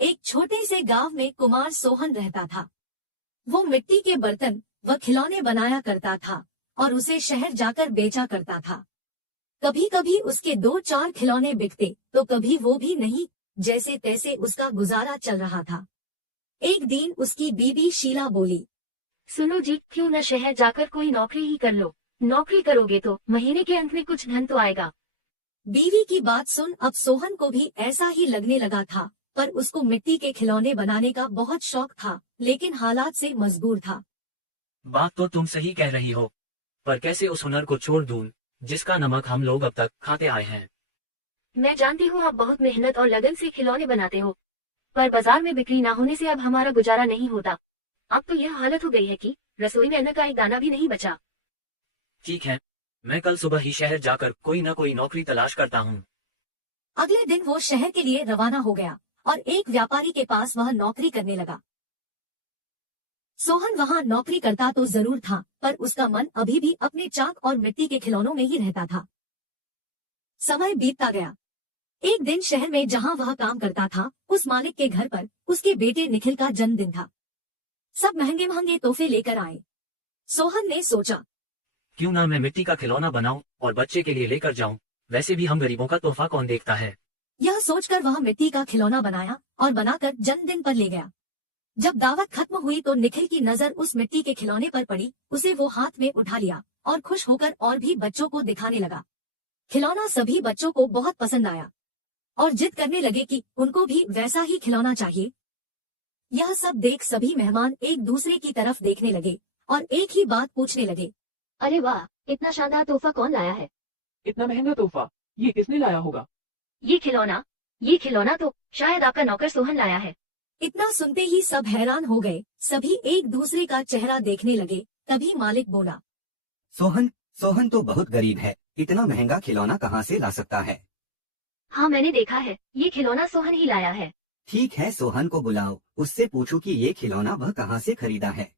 एक छोटे से गांव में कुमार सोहन रहता था। वो मिट्टी के बर्तन व खिलौने बनाया करता था और उसे शहर जाकर बेचा करता था। कभी कभी उसके 2-4 खिलौने बिकते तो कभी वो भी नहीं, जैसे तैसे उसका गुजारा चल रहा था। एक दिन उसकी बीवी शीला बोली, सुनो जी, क्यों न शहर जाकर कोई नौकरी ही कर लो। नौकरी करोगे तो महीने के अंत में कुछ धन तो आएगा। बीवी की बात सुन अब सोहन को भी ऐसा ही लगने लगा था, पर उसको मिट्टी के खिलौने बनाने का बहुत शौक था, लेकिन हालात से मजबूर था। बात तो तुम सही कह रही हो, पर कैसे उस हुनर को छोड़ दूं, जिसका नमक हम लोग अब तक खाते आए हैं। मैं जानती हूँ आप बहुत मेहनत और लगन से खिलौने बनाते हो, पर बाजार में बिक्री ना होने से अब हमारा गुजारा नहीं होता। अब तो यह हालत हो गई है कि रसोई में अन्न का एक दाना भी नहीं बचा। ठीक है, मैं कल सुबह ही शहर जाकर कोई न कोई नौकरी तलाश करता हूँ। अगले दिन वो शहर के लिए रवाना हो गया और एक व्यापारी के पास वह नौकरी करने लगा। सोहन वहाँ नौकरी करता तो जरूर था, पर उसका मन अभी भी अपने चाक और मिट्टी के खिलौनों में ही रहता था। समय बीतता गया। एक दिन शहर में जहाँ वह काम करता था, उस मालिक के घर पर उसके बेटे निखिल का जन्मदिन था। सब महंगे महंगे तोहफे लेकर आए। सोहन ने सोचा, क्यों ना मैं मिट्टी का खिलौना बनाऊं और बच्चे के लिए लेकर जाऊं, वैसे भी हम गरीबों का तोहफा कौन देखता है। यह सोचकर वह मिट्टी का खिलौना बनाया और बनाकर जन्मदिन पर ले गया। जब दावत खत्म हुई तो निखिल की नजर उस मिट्टी के खिलौने पर पड़ी। उसे वो हाथ में उठा लिया और खुश होकर और भी बच्चों को दिखाने लगा। खिलौना सभी बच्चों को बहुत पसंद आया और जिद करने लगे कि उनको भी वैसा ही खिलौना चाहिए। यह सब देख सभी मेहमान एक दूसरे की तरफ देखने लगे और एक ही बात पूछने लगे, अरे वाह, इतना शानदार तोहफा कौन लाया है? इतना महंगा तोहफा ये किसने लाया होगा? ये खिलौना तो शायद आपका नौकर सोहन लाया है। इतना सुनते ही सब हैरान हो गए। सभी एक दूसरे का चेहरा देखने लगे। तभी मालिक बोला, सोहन सोहन तो बहुत गरीब है, इतना महंगा खिलौना कहाँ से ला सकता है। हाँ, मैंने देखा है, ये खिलौना सोहन ही लाया है। ठीक है, सोहन को बुलाओ, उससे पूछो कि ये खिलौना वह कहाँ से खरीदा है।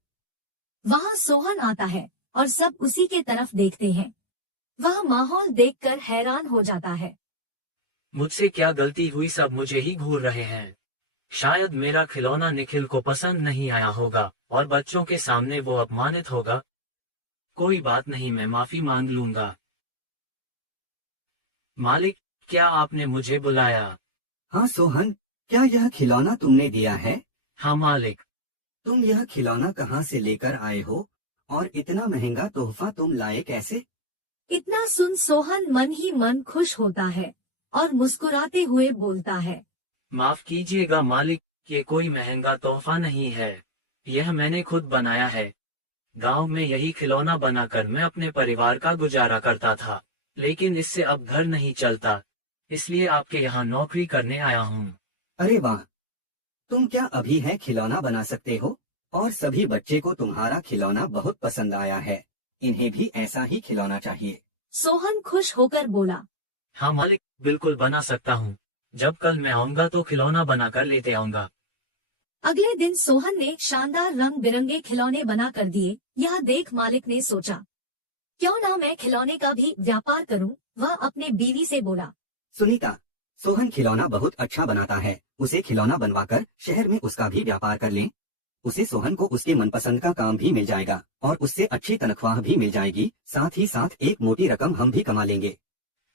वहाँ सोहन आता है और सब उसी के तरफ देखते हैं। वह माहौल देखकर हैरान हो जाता है। मुझसे क्या गलती हुई, सब मुझे ही घूर रहे हैं। शायद मेरा खिलौना निखिल को पसंद नहीं आया होगा और बच्चों के सामने वो अपमानित होगा। कोई बात नहीं, मैं माफी मांग लूंगा। मालिक, क्या आपने मुझे बुलाया? हाँ सोहन, क्या यह खिलौना तुमने दिया है? हाँ मालिक। तुम यह खिलौना कहाँ से लेकर आए हो और इतना महंगा तोहफा तुम लाए कैसे? इतना सुन सोहन मन ही मन खुश होता है और मुस्कुराते हुए बोलता है, माफ कीजिएगा मालिक, ये कोई महंगा तोहफा नहीं है, यह मैंने खुद बनाया है। गांव में यही खिलौना बनाकर मैं अपने परिवार का गुजारा करता था, लेकिन इससे अब घर नहीं चलता, इसलिए आपके यहाँ नौकरी करने आया हूँ। अरे वाह, तुम क्या अभी है खिलौना बना सकते हो? और सभी बच्चे को तुम्हारा खिलौना बहुत पसंद आया है, इन्हें भी ऐसा ही खिलौना चाहिए। सोहन खुश होकर बोला, हाँ मालिक, बिल्कुल बना सकता हूँ। जब कल मैं आऊंगा तो खिलौना बनाकर लेते आऊंगा। अगले दिन सोहन ने शानदार रंग बिरंगे खिलौने बना कर दिए। यह देख मालिक ने सोचा, क्यों ना मैं खिलौने का भी व्यापार करूं। वह अपने बीवी से बोला, सुनीता, सोहन खिलौना बहुत अच्छा बनाता है, उसे खिलौना बनवाकर शहर में उसका भी व्यापार कर लें। उसे सोहन को उसके मनपसंद का काम भी मिल जाएगा और उससे अच्छी तनख्वाह भी मिल जाएगी, साथ ही साथ एक मोटी रकम हम भी कमा लेंगे।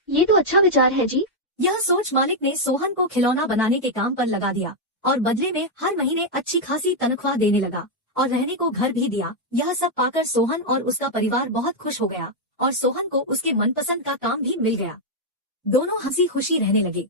ये तो अच्छा विचार है जी। यह सोच मालिक ने सोहन को खिलौना बनाने के काम पर लगा दिया और बदले में हर महीने अच्छी खासी तनख्वाह देने लगा और रहने को घर भी दिया। यह सब पाकर सोहन और उसका परिवार बहुत खुश हो गया और सोहन को उसके मनपसंद का काम भी मिल गया। दोनों हंसी खुशी रहने लगे।